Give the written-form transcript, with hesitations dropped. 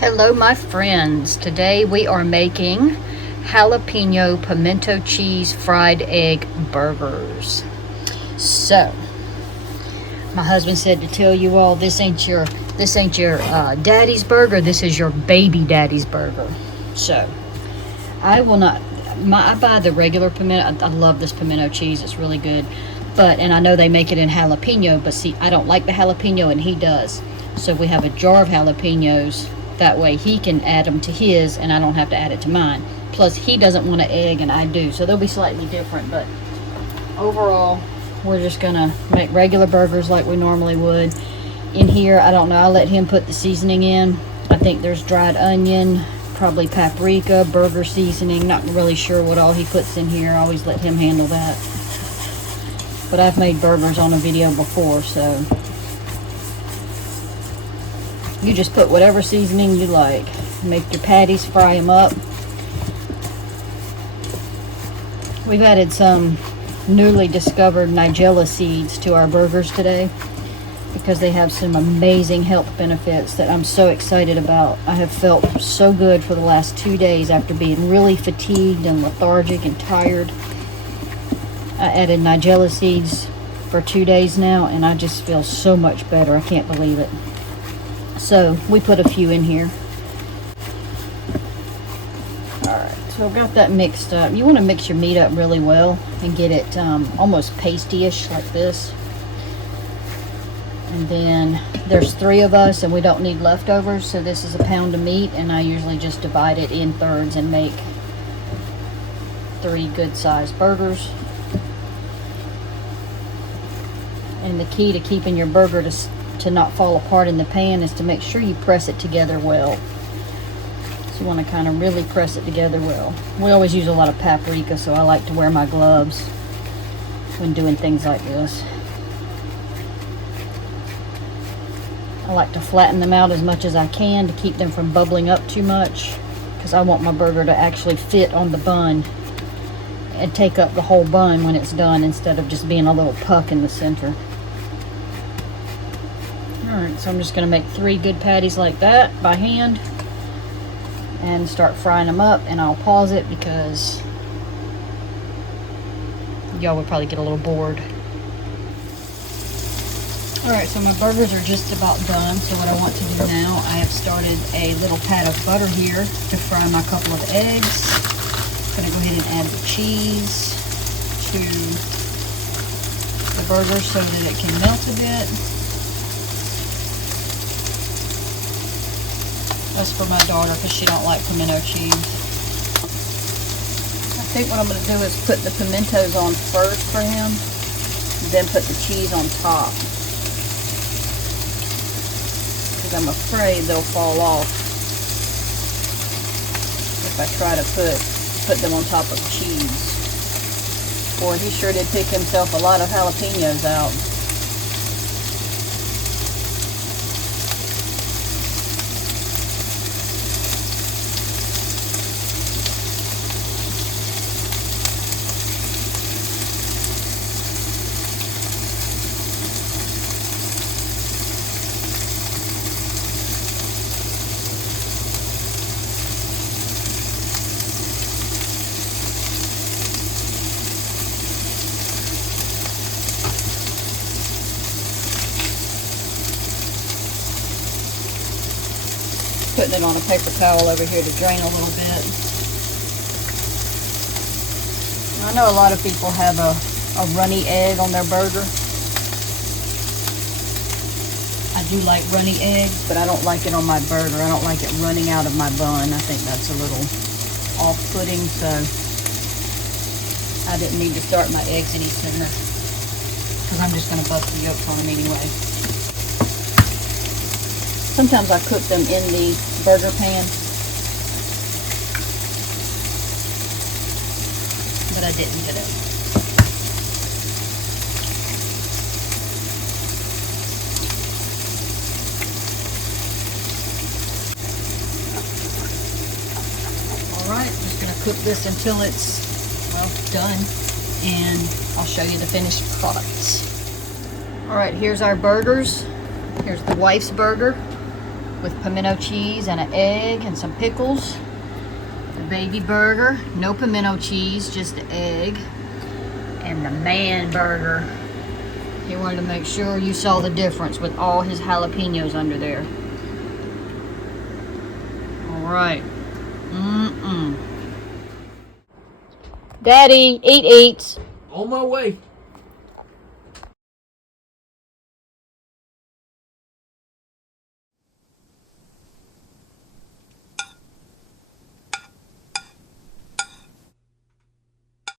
Hello my friends, today we are making jalapeno pimento cheese fried egg burgers. So my husband said to tell you all, this ain't your daddy's burger, this is your baby daddy's burger. So I will not, I buy the regular pimento. I love this pimento cheese, it's really good, and I know they make it in jalapeno, but see, I don't like the jalapeno and he does. So we have a jar of jalapenos. That way he can add them to his and I don't have to add it to mine. Plus he doesn't want an egg and I do. So they'll be slightly different, but overall we're just gonna make regular burgers like we normally would. In here, I don't know, I'll let him put the seasoning in. I think there's dried onion, probably paprika, burger seasoning. Not really sure what all he puts in here. I always let him handle that. But I've made burgers on a video before, so you just put whatever seasoning you like. Make your patties, fry them up. We've added some newly discovered Nigella seeds to our burgers today because they have some amazing health benefits that I'm so excited about. I have felt so good for the last 2 days after being really fatigued and lethargic and tired. I added Nigella seeds for 2 days now and I just feel so much better. I can't believe it. So we put a few in here. Alright, so I've got that mixed up. You want to mix your meat up really well and get it almost pasty-ish like this. And then there's 3 of us and we don't need leftovers, so this is a pound of meat and I usually just divide it in thirds and make 3 good-sized burgers. And the key to keeping your burger to not fall apart in the pan is to make sure you press it together well. So you want to kind of really press it together well. We always use a lot of paprika, so I like to wear my gloves when doing things like this. I like to flatten them out as much as I can to keep them from bubbling up too much, because I want my burger to actually fit on the bun and take up the whole bun when it's done instead of just being a little puck in the center. Alright, so I'm just going to make 3 good patties like that by hand and start frying them up, and I'll pause it because y'all would probably get a little bored. Alright, so my burgers are just about done, so what I want to do now, I have started a little pat of butter here to fry my couple of eggs. I'm going to go ahead and add the cheese to the burger so that it can melt a bit. That's for my daughter because she don't like pimento cheese. I think what I'm going to do is put the pimentos on first for him, then put the cheese on top. Because I'm afraid they'll fall off if I try to put them on top of cheese. Boy, he sure did pick himself a lot of jalapenos out. Putting it on a paper towel over here to drain a little bit. I know a lot of people have a runny egg on their burger. I do like runny eggs, but I don't like it on my burger. I don't like it running out of my bun. I think that's a little off-putting, so I didn't need to start my eggs any sooner because I'm just going to bust the yolks on them anyway. Sometimes I cook them in the burger pan, but I didn't today. Alright, just going to cook this until it's, well, done, and I'll show you the finished products. Alright, here's our burgers. Here's the wife's burger. with pimento cheese and an egg and some pickles. The baby burger, no pimento cheese, just the egg. And the man burger. He wanted to make sure you saw the difference with all his jalapenos under there. All right. Daddy, eat. On my way.